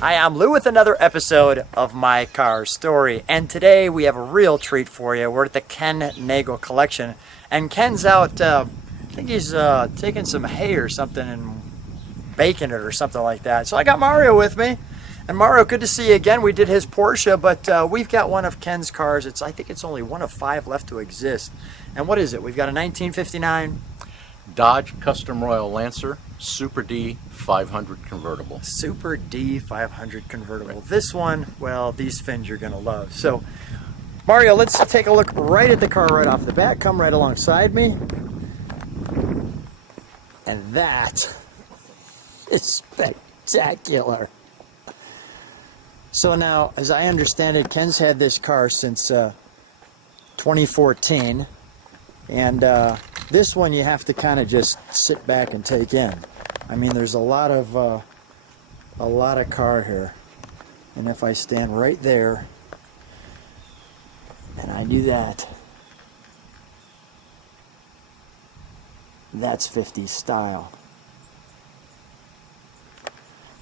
Hi, I'm Lou with another episode of My Car Story, and today we have a real treat for you. We're at the Ken Nagel collection, and Ken's out, I think he's taking some hay or something and baking it or something like that. So I got Mario with me, and Mario, good to see you again. We did his Porsche, but we've got one of Ken's cars. I think it's only one of 5 left to exist. And what is it? We've got a 1959 Dodge Custom Royal Lancer Super D500 Convertible. Super D500 Convertible. This one, well, these fins you're going to love. So, Mario, let's take a look right at the car right off the bat. Come right alongside me. And that is spectacular. So now, as I understand it, Ken's had this car since 2014. And this one you have to kind of just sit back and take in. I mean, there's a lot of car here. And if I stand right there and I do that, that's 50s style.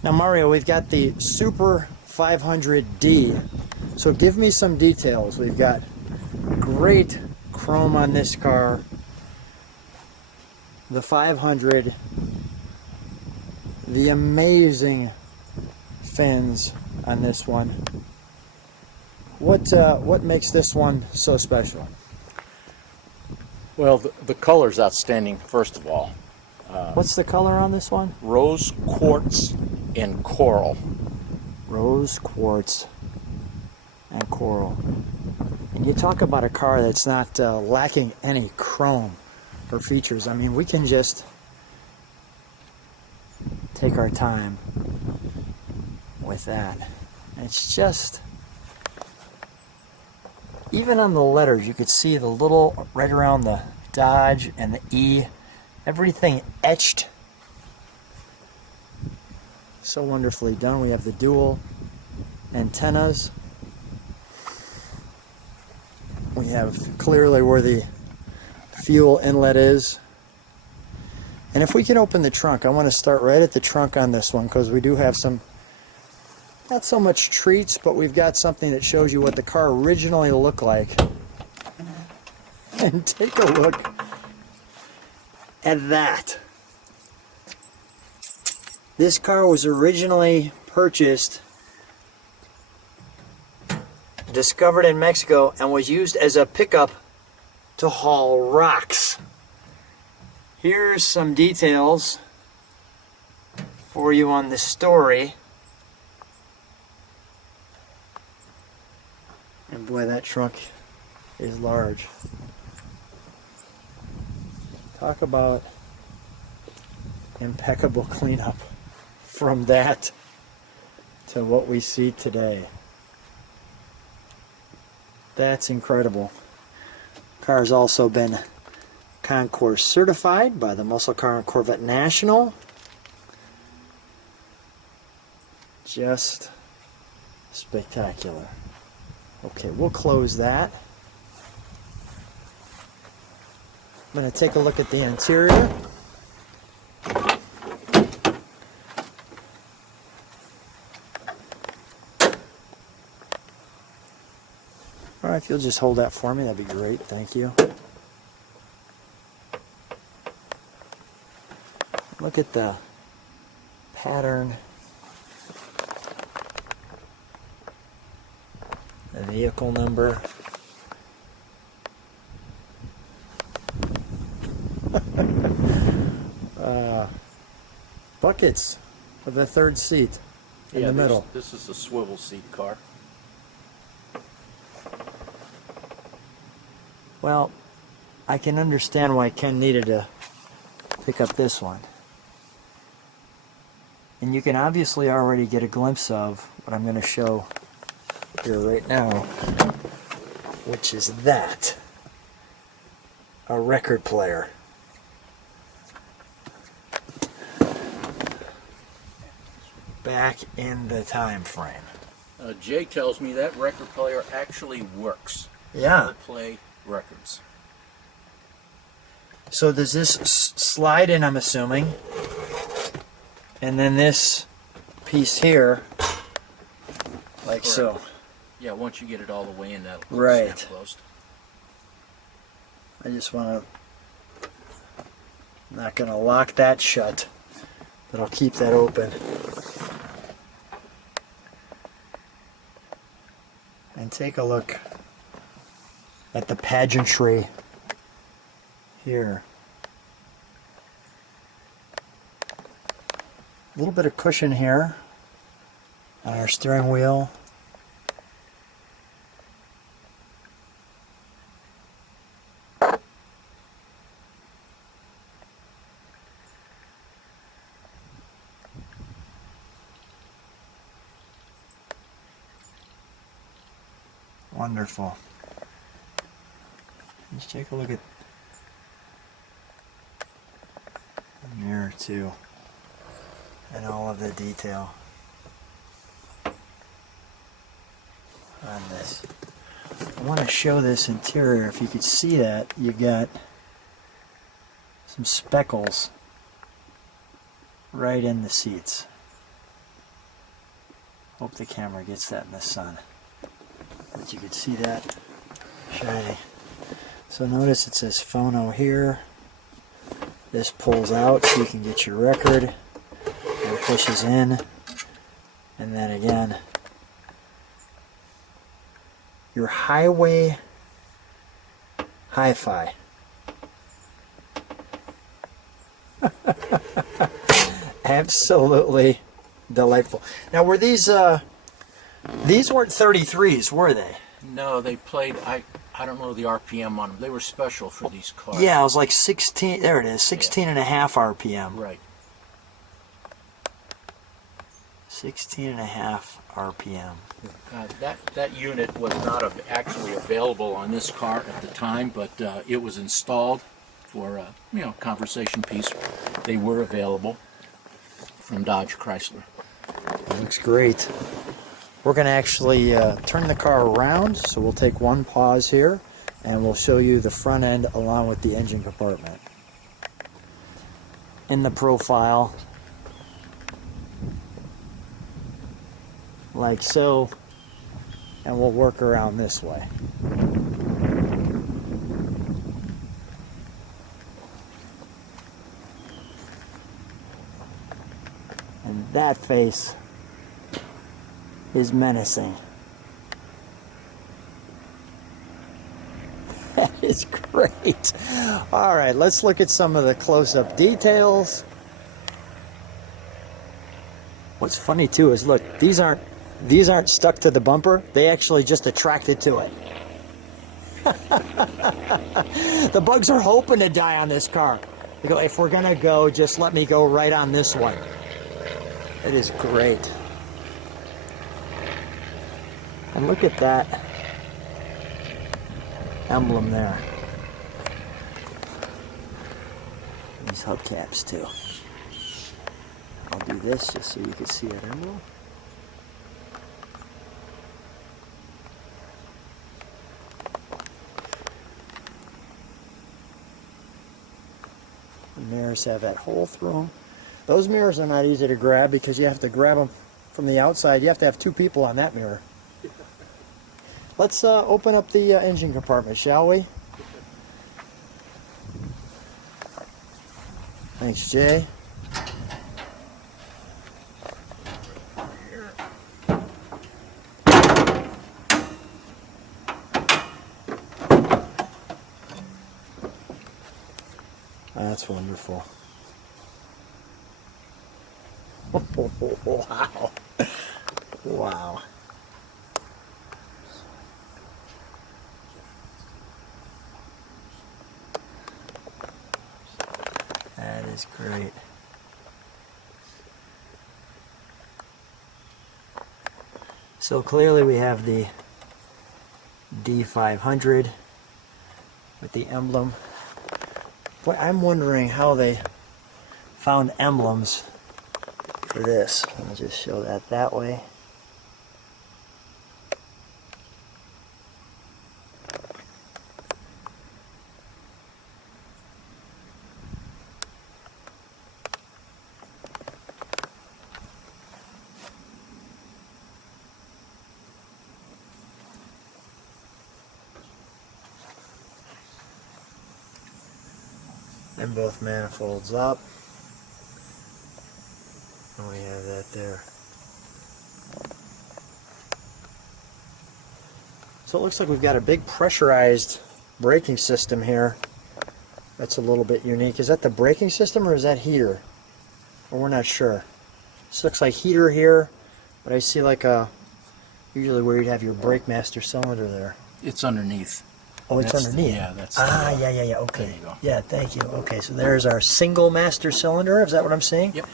Now, Mario, we've got the Super 500D. So give me some details. We've got great chrome on this car, the 500, the amazing fins on this one. What makes this one so special? Well, the color's outstanding, first of all. What's the color on this one? Rose Quartz and Coral. Rose Quartz and Coral. And you talk about a car that's not lacking any chrome or features. I mean, we can just take our time with that. It's just, even on the letters, you could see the little, right around the Dodge and the E, everything etched. So wonderfully done. We have the dual antennas. We have clearly where the fuel inlet is. And if we can open the trunk, I want to start right at the trunk on this one, because we do have some, not so much treats, but we've got something that shows you what the car originally looked like. And take a look at that. This car was originally purchased, discovered in Mexico, and was used as a pickup to haul rocks. Here's some details for you on the story. And boy, that trunk is large. Talk about impeccable cleanup from that to what we see today. That's incredible. Car's also been Concours certified by the Muscle Car and Corvette National. Just spectacular. Okay, we'll close that. I'm going to take a look at the interior. All right, if you'll just hold that for me, that'd be great. Thank you. Look at the pattern. The vehicle number. Buckets for the third seat in the middle. This is a swivel seat car. Well, I can understand why Ken needed to pick up this one. And you can obviously already get a glimpse of what I'm going to show here right now, which is that. A record player. Back in the time frame. Jay tells me that record player actually works. Yeah. To play records. So does this slide in, I'm assuming, and then this piece here like Correct. so. Yeah, once you get it all the way in, that'll Right. snap closed. I just want to, not going to lock that shut, but I'll keep that open. And take a look at the pageantry here. A little bit of cushion here on our steering wheel. Wonderful. Let's take a look at the mirror too, and all of the detail on this. I want to show this interior. If you could see that, you got some speckles right in the seats. Hope the camera gets that in the sun. But you can see that shiny. So notice it says phono here. This pulls out so you can get your record. It pushes in. And then again, your highway hi-fi. Absolutely delightful. Now were these weren't 33s, were they? No, they played, I don't know the RPM on them. They were special for these cars. Yeah, it was like 16, there it is, 16 and a half RPM. Right. 16 and a half RPM. That unit was not actually available on this car at the time, but it was installed for conversation piece. They were available from Dodge Chrysler. It looks great. We're going to actually turn the car around, so we'll take one pause here and we'll show you the front end along with the engine compartment. In the profile, like so, and we'll work around this way. And that face is menacing. That is great. All right, let's look at some of the close-up details. What's funny too is, look, these aren't stuck to the bumper. They actually just attracted to it. The bugs are hoping to die on this car. They go, if we're gonna go, just let me go right on this one. It is great. And look at that emblem there. These hubcaps too. I'll do this just so you can see that emblem. The mirrors have that hole through them. Those mirrors are not easy to grab because you have to grab them from the outside. You have to have two people on that mirror. Let's open up the engine compartment, shall we? Thanks, Jay. That's wonderful. Wow. Wow. That is great. So clearly we have the D500 with the emblem. Boy, I'm wondering how they found emblems for this. Let me just show that way. And both manifolds up. And we have that there. So it looks like we've got a big pressurized braking system here. That's a little bit unique. Is that the braking system or is that heater? Or we're not sure. This looks like heater here, but I see like a, usually where you'd have your brake master cylinder there. It's underneath. Oh, it's That's underneath. Yeah, that's. Yeah. Okay. There you go. Yeah, thank you. Okay, so there's our single master cylinder. Is that what I'm saying? Yep.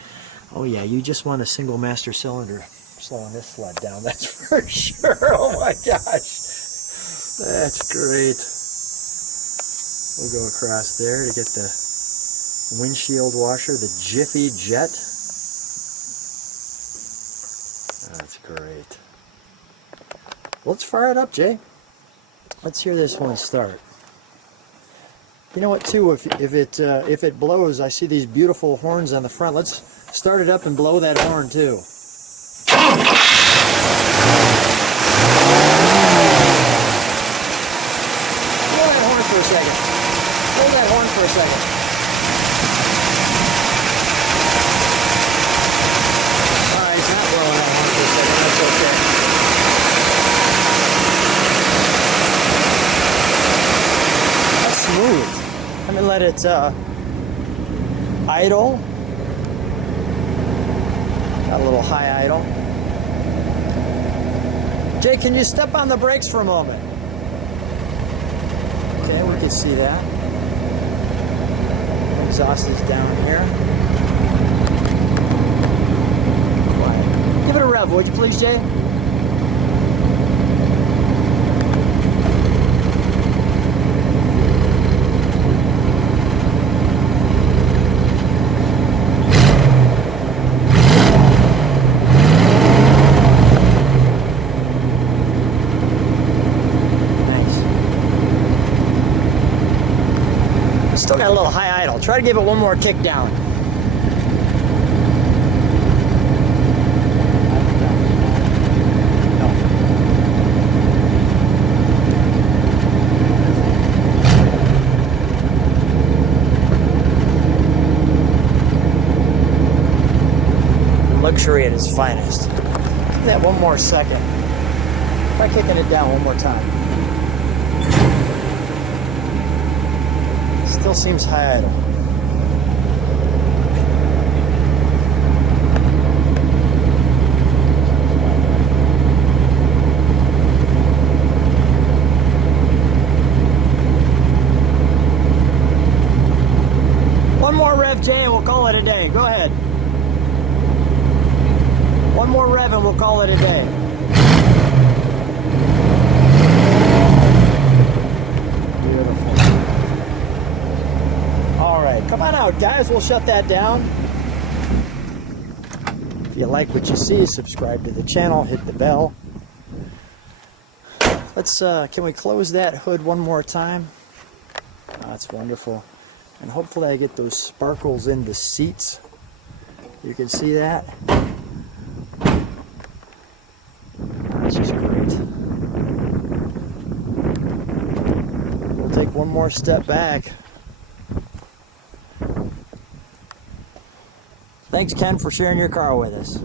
Oh yeah, you just want a single master cylinder. Slowing this sled down, that's for sure. Oh my gosh, that's great. We'll go across there to get the windshield washer, the Jiffy Jet. That's great. Let's fire it up, Jay. Let's hear this one start. You know what, too? If it blows, I see these beautiful horns on the front. Let's start it up and blow that horn too. Blow that horn for a second. Blow that horn for a second. Alright, it's not blowing that horn for a second. That's okay. That's smooth. Let me let it idle. Got a little high idle. Jay, can you step on the brakes for a moment? Okay, we can see that. Exhaust is down here. Quiet. Give it a rev, would you please, Jay? Still got a little high idle. Try to give it one more kick down. Luxury at its finest. Give that one more second. Try kicking it down one more time. Still seems high idle. One more rev, Jay, and we'll call it a day. Go ahead. One more rev and we'll call it a day. Come on out, guys. We'll shut that down. If you like what you see, subscribe to the channel, hit the bell. Let's, can we close that hood one more time? Oh, that's wonderful. And hopefully I get those sparkles in the seats. You can see that. That's just great. We'll take one more step back. Thanks, Ken, for sharing your car with us.